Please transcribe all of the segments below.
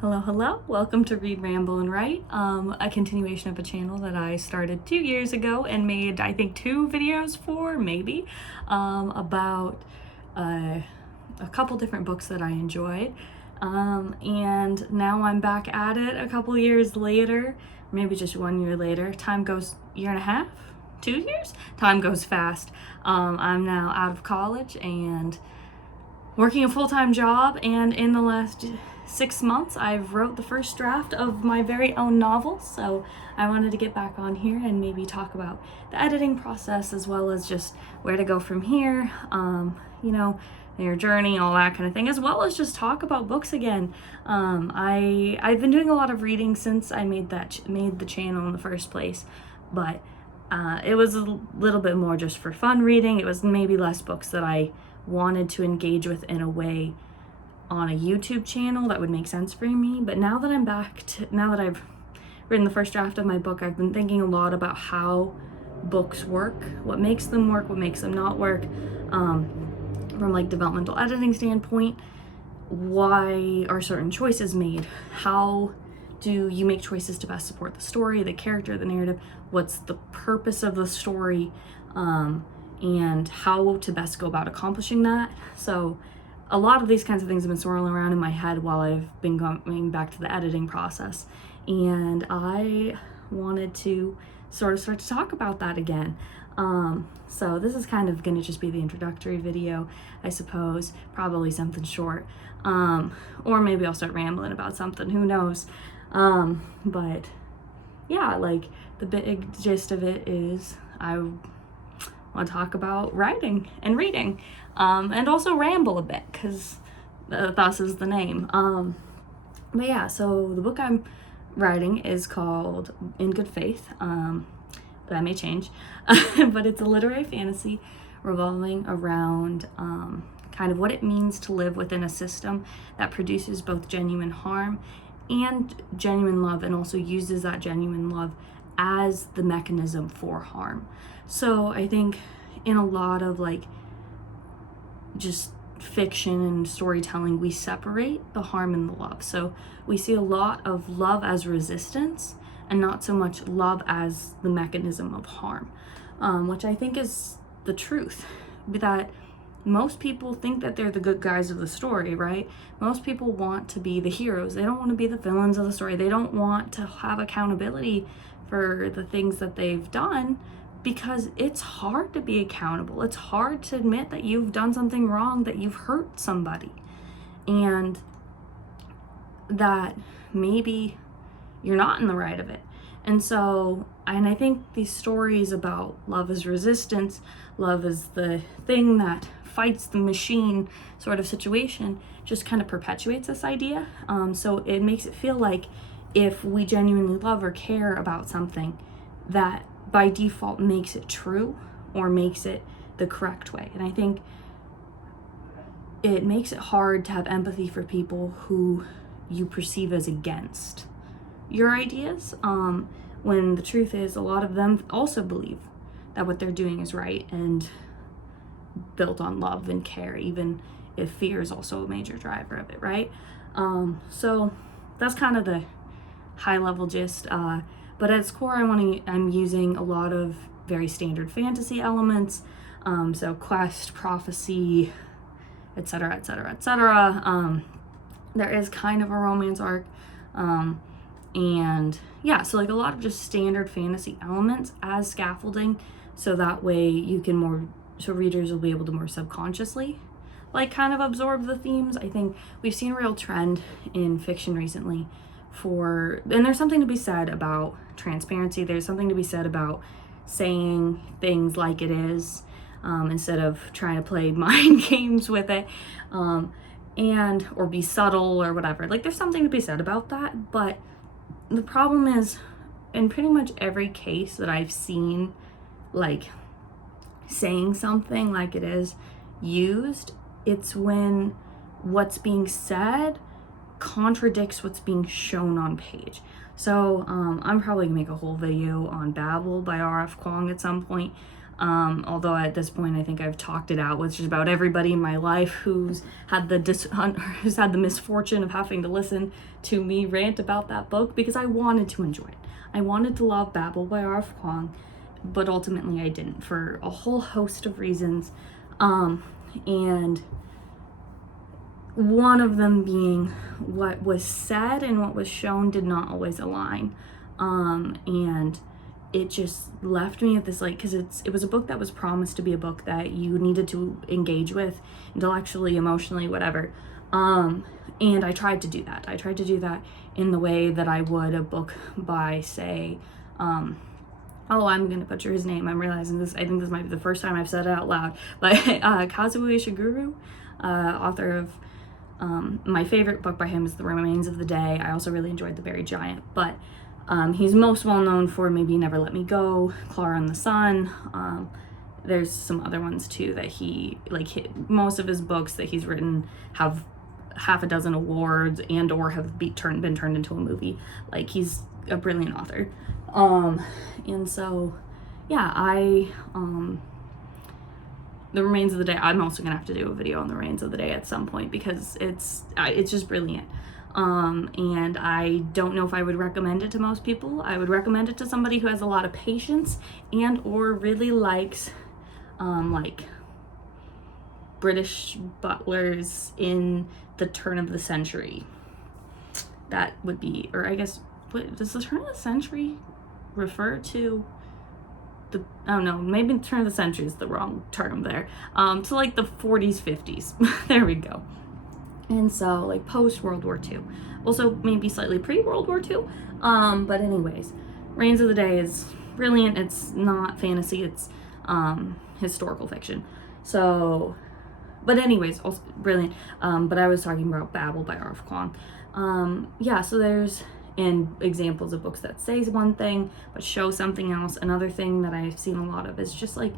Hello, hello. Welcome to Read, Ramble, and Write, a continuation of a channel that I started 2 years ago and made, I think, 2 videos for, maybe, about a couple different books that I enjoyed. And now I'm back at it a couple years later, maybe just 1 year later. Time goes, year and a half, 2 years? Time goes fast. I'm now out of college and working a full-time job, and in the last 6 months I've wrote the first draft of my very own novel, so I wanted to get back on here and maybe talk about the editing process as well as just where to go from here, you know, your journey, all that kind of thing, as well as just talk about books again. I've been doing a lot of reading since I made the channel in the first place, but it was a little bit more just for fun reading. It was maybe less books that I wanted to engage with in a way on a YouTube channel that would make sense for me. But now that I'm back now that I've written the first draft of my book, I've been thinking a lot about how books work, what makes them work, what makes them not work, from like developmental editing standpoint. Why are certain choices made? How do you make choices to best support the story, the character, the narrative? What's the purpose of the story? And how to best go about accomplishing that. So a lot of these kinds of things have been swirling around in my head while I've been going back to the editing process. And I wanted to sort of start to talk about that again. So this is kind of gonna just be the introductory video, I suppose, probably something short. Or maybe I'll start rambling about something, who knows. But yeah, like the big gist of it is I want to talk about writing and reading, and also ramble a bit because thus is the name. But yeah, so the book I'm writing is called In Good Faith. That may change, but it's a literary fantasy revolving around kind of what it means to live within a system that produces both genuine harm and genuine love, and also uses that genuine love as the mechanism for harm. So I think in a lot of like just fiction and storytelling, we separate the harm and the love. So we see a lot of love as resistance and not so much love as the mechanism of harm, which I think is the truth. That most people think that they're the good guys of the story, right? Most people want to be the heroes. They don't want to be the villains of the story. They don't want to have accountability for the things that they've done, because it's hard to be accountable. It's hard to admit that you've done something wrong, that you've hurt somebody, and that maybe you're not in the right of it. And so, and I think these stories about love as resistance, love as the thing that fights the machine sort of situation, just kind of perpetuates this idea. So it makes it feel like if we genuinely love or care about something, that by default makes it true or makes it the correct way. And I think it makes it hard to have empathy for people who you perceive as against your ideas, when the truth is a lot of them also believe that what they're doing is right and built on love and care, even if fear is also a major driver of it, right? So that's kind of the high level gist, but at its core I'm using a lot of very standard fantasy elements, so quest, prophecy, etc., etc., etc. There is kind of a romance arc, and yeah, so like a lot of just standard fantasy elements as scaffolding, so that way so readers will be able to more subconsciously like kind of absorb the themes. I think we've seen a real trend in fiction recently and there's something to be said about transparency. There's something to be said about saying things like it is, instead of trying to play mind games with it, or be subtle or whatever. Like there's something to be said about that, but the problem is in pretty much every case that I've seen, like saying something like it is used, it's when what's being said contradicts what's being shown on page. So I'm probably gonna make a whole video on Babel by R.F. Kuang at some point, Although at this point I think I've talked it out with just about everybody in my life who's had the misfortune of having to listen to me rant about that book, because I wanted to enjoy it. I wanted to love Babel by R.F. Kuang, but ultimately I didn't, for a whole host of reasons. And one of them being what was said and what was shown did not always align. And it just left me at this, like, because it was a book that was promised to be a book that you needed to engage with intellectually, emotionally, whatever. And I tried to do that. I tried to do that in the way that I would a book by, say, oh, I'm going to butcher his name. I'm realizing this. I think this might be the first time I've said it out loud. But Kazuo Ishiguro, author of, my favorite book by him is The Remains of the Day. I also really enjoyed The Buried Giant. But he's most well known for maybe Never Let Me Go, Clara and the Sun. There's some other ones too that most of his books that he's written have half a dozen awards and or have been turned into a movie. Like, he's a brilliant author. And so, yeah, The Remains of the Day, I'm also gonna have to do a video on The Remains of the Day at some point, because it's just brilliant. And I don't know if I would recommend it to most people. I would recommend it to somebody who has a lot of patience and or really likes like British butlers in the turn of the century. That would be, or I guess, does the turn of the century refer to the, oh no, maybe the turn of the century is the wrong term there. To like the 40s, 50s. There we go. And so, like, post World War II. Also, maybe slightly pre-World War II. But anyways, Reigns of the Day is brilliant. It's not fantasy, it's historical fiction. So, but anyways, also brilliant. But I was talking about Babel by R.F. Kuang. Yeah, so there's examples of books that say one thing but show something else. Another thing that I've seen a lot of is just like,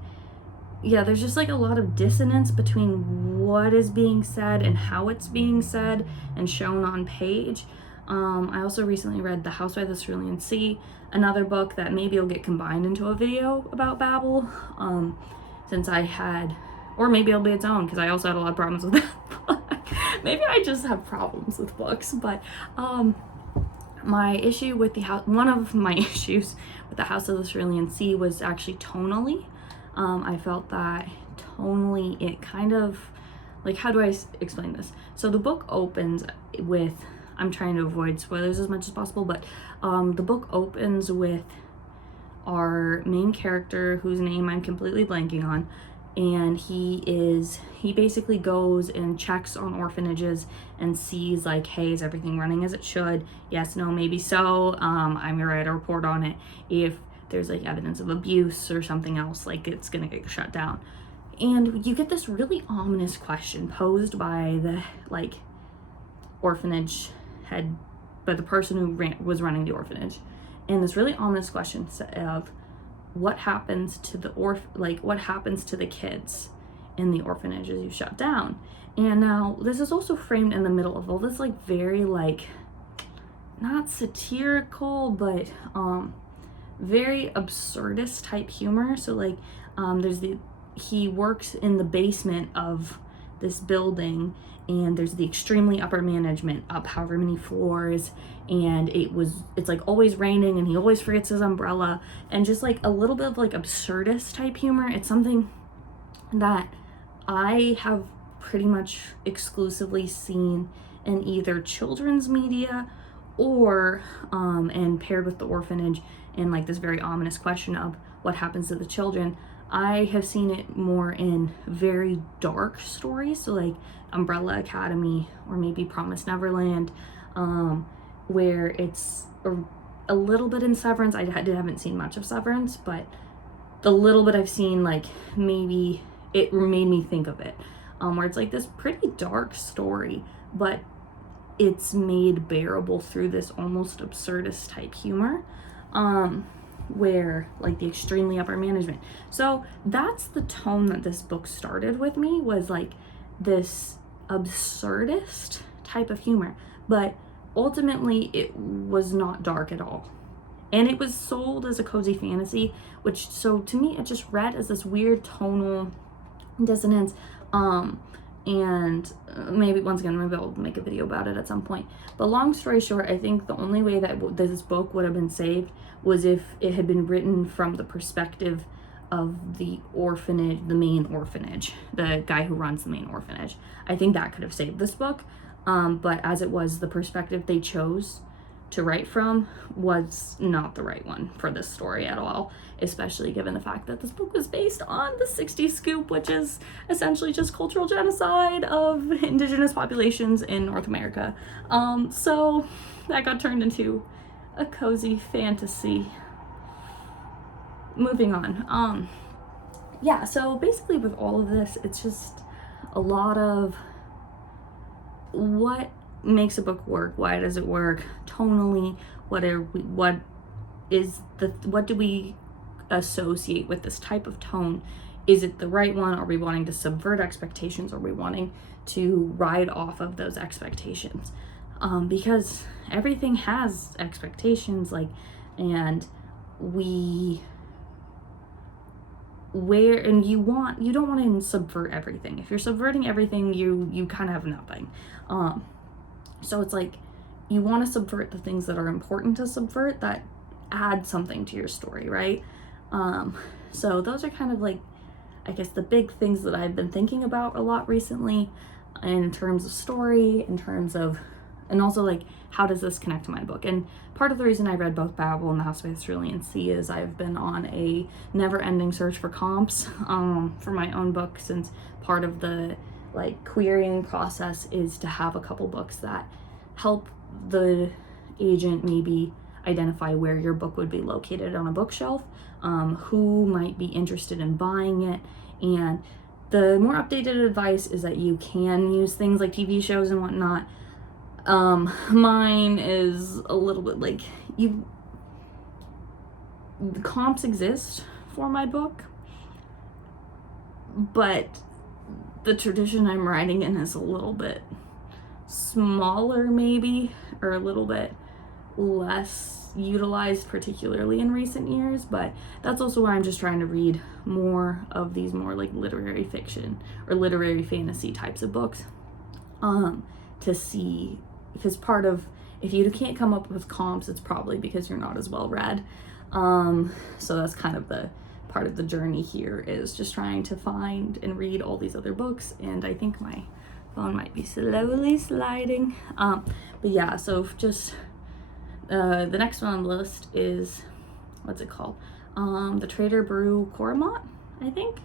yeah, there's just like a lot of dissonance between what is being said and how it's being said and shown on page. I also recently read The House by the Cerulean Sea, another book that maybe will get combined into a video about Babel, since I had, or maybe it'll be its own, because I also had a lot of problems with that book. Maybe I just have problems with books, but my issue with one of my issues with The House of the Cerulean Sea was actually tonally. I felt that tonally it kind of, like, how do I explain this? So the book opens with, I'm trying to avoid spoilers as much as possible, but the book opens with our main character, whose name I'm completely blanking on, and he basically goes and checks on orphanages and sees, like, hey, is everything running as it should? Yes, no, maybe so. I'm gonna write a report on it. If there's like evidence of abuse or something else, like, it's gonna get shut down. And you get this really ominous question posed by the, like, orphanage head, by the person who was running the orphanage, and this really ominous question of what happens to the what happens to the kids in the orphanages you shut down. And now this is also framed in the middle of all this, like, very, like, not satirical, but very absurdist type humor. So, like, he works in the basement of this building, and there's the extremely upper management up however many floors, and it's like always raining, and he always forgets his umbrella, and just like a little bit of like absurdist type humor. It's something that I have pretty much exclusively seen in either children's media or and paired with the orphanage, and like this very ominous question of what happens to the children. I have seen it more in very dark stories, so like Umbrella Academy or maybe Promised Neverland, where it's a little bit in Severance. I haven't seen much of Severance, but the little bit I've seen, like, maybe it made me think of it, where it's like this pretty dark story, but it's made bearable through this almost absurdist type humor, where, like, the extremely upper management. So that's the tone that this book started with me, was like this absurdist type of humor, but ultimately it was not dark at all. and it was sold as a cozy fantasy, which, so to me, it just read as this weird tonal dissonance. And maybe, once again, maybe I'll make a video about it at some point. But long story short, I think the only way that this book would have been saved was if it had been written from the perspective of the orphanage, the main orphanage, the guy who runs the main orphanage. I think that could have saved this book. But as it was, the perspective they chose to write from was not the right one for this story at all, especially given the fact that this book was based on the 60s scoop, which is essentially just cultural genocide of indigenous populations in North America. So that got turned into a cozy fantasy. Moving on. Yeah, so basically with all of this, it's just a lot of what makes a book work, why does it work tonally, what do we associate with this type of tone? Is it the right one? Are we wanting to subvert expectations? Are we wanting to ride off of those expectations? Because everything has expectations, like, and you don't want to subvert everything. If you're subverting everything, you kind of have nothing. So it's like, you want to subvert the things that are important to subvert, that add something to your story, right? So those are kind of like, I guess, the big things that I've been thinking about a lot recently in terms of story, and also like, how does this connect to my book? And part of the reason I read both Babel and The House by the Cerulean Sea is I've been on a never-ending search for comps for my own book, since part of the like querying process is to have a couple books that help the agent maybe identify where your book would be located on a bookshelf, who might be interested in buying it. And the more updated advice is that you can use things like TV shows and whatnot. Mine is a little bit like, the comps exist for my book, but the tradition I'm writing in is a little bit smaller, maybe, or a little bit less utilized, particularly in recent years. But that's also why I'm just trying to read more of these more like literary fiction or literary fantasy types of books, to see, because part of, if you can't come up with comps, it's probably because you're not as well read. So that's kind of the part of the journey here, is just trying to find and read all these other books. And I think my phone might be slowly sliding. But yeah, so just the next one on the list is, what's it called? The Trader Brew Coramont, I think.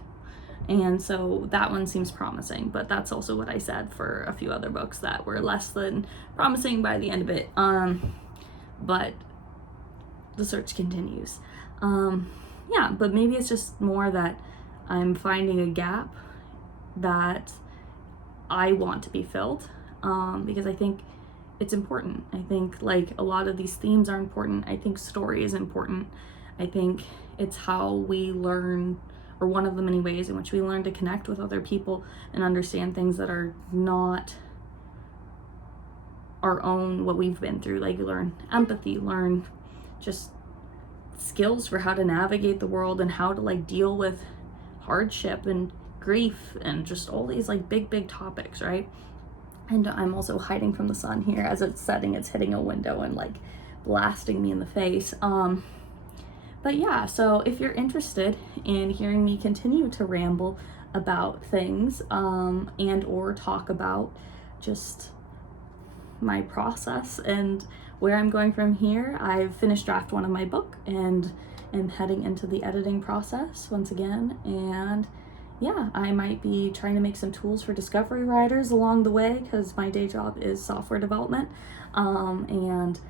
And so that one seems promising, but that's also what I said for a few other books that were less than promising by the end of it. But the search continues. Yeah, but maybe it's just more that I'm finding a gap that I want to be filled, because I think it's important. I think like a lot of these themes are important. I think story is important. I think it's how we learn, or one of the many ways in which we learn to connect with other people and understand things that are not our own, what we've been through. Like, you learn empathy, learn just skills for how to navigate the world and how to like deal with hardship and grief and just all these like big topics, right? And I'm also hiding from the sun here as it's setting. It's hitting a window and like blasting me in the face. But yeah, so if you're interested in hearing me continue to ramble about things, and or talk about just my process and where I'm going from here, I've finished draft 1 of my book and am heading into the editing process once again. And yeah, I might be trying to make some tools for discovery writers along the way, because my day job is software development. And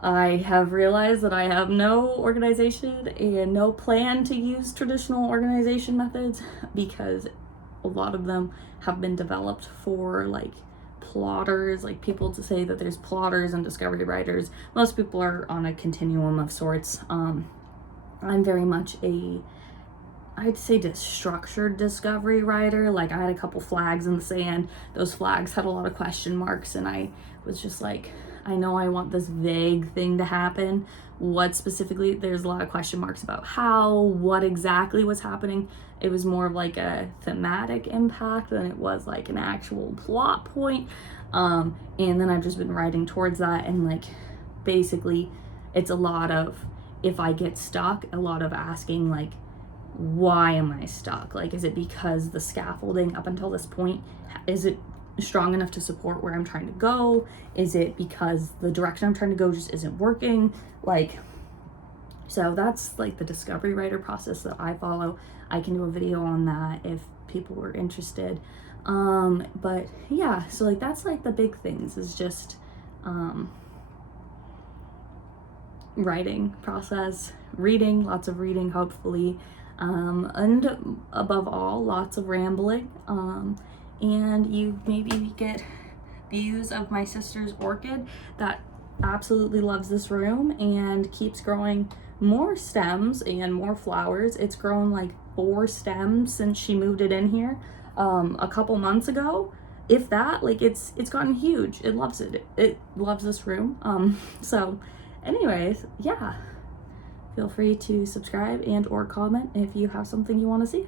I have realized that I have no organization and no plan to use traditional organization methods, because a lot of them have been developed for like plotters, like people to say that there's plotters and discovery writers. Most people are on a continuum of sorts. I'm very much I'd say structured discovery writer. Like, I had a couple flags in the sand. Those flags had a lot of question marks, and I was just like, I know I want this vague thing to happen. What specifically, there's a lot of question marks about how, what exactly was happening. It was more of like a thematic impact than it was like an actual plot point. And then I've just been writing towards that, and like basically it's a lot of, if I get stuck, a lot of asking like, why am I stuck? Like, is it because the scaffolding up until this point, is it strong enough to support where I'm trying to go? Is it because the direction I'm trying to go just isn't working? Like, so that's like the discovery writer process that I follow. I can do a video on that if people were interested. But yeah, so like that's like the big things, is just writing process, reading, lots of reading hopefully, and above all, lots of rambling, and you maybe get views of my sister's orchid that absolutely loves this room and keeps growing more stems and more flowers. It's grown like 4 stems since she moved it in here a couple months ago, if that. Like it's gotten huge. It loves it. It loves this room. So anyways, yeah, feel free to subscribe and or comment if you have something you want to see.